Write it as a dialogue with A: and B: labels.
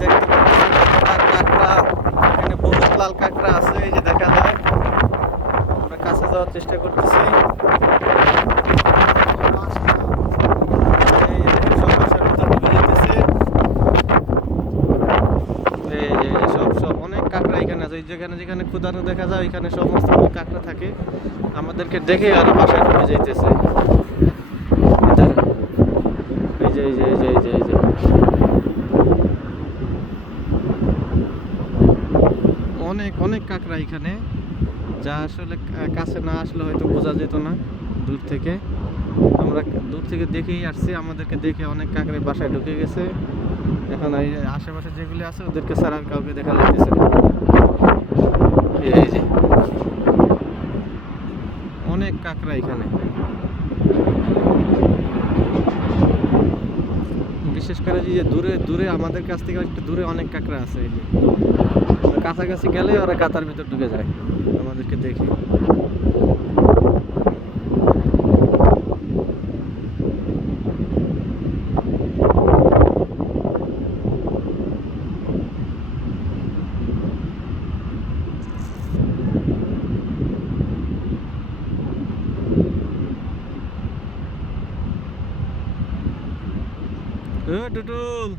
A: যে দেখতে কাঁকড়া এখানে বহুত লাল কাঁকড়া আছে, এই যে দেখা যায়। আমরা কাছে যাওয়ার চেষ্টা করতেছি। যেখানে যেখানে ক্ষুদানো দেখা যায়, ওইখানে সমস্ত কাঁকড়া থাকে। আমাদেরকে দেখে আরও বাসায় ঢুকে যাইতেছে এই যে এই যে এই যে এই যে এই যে অনেক অনেক কাঁকড়া এখানে, যা আসলে কাছে না আসলে হয়তো বোঝা যেত না দূর থেকে। আমরা দূর থেকে দেখেই আসছি, আমাদেরকে দেখে অনেক কাঁকড়ে বাসায় ঢুকে গেছে। এখন এই আশেপাশে যেগুলি আছে, ওদেরকে ছাড়া আর কাউকে দেখা যাইতেছে না। এই যে, অনেক কাঁকড়া এখানে। বিশেষ করে যে দূরে দূরে আমাদের কাছ থেকে একটু দূরে অনেক কাঁকড়া আছে। কাছাকাছি গেলে ওরা কাতার ভিতর ঢুকে যায়। আমাদেরকে দেখে। টুটুল।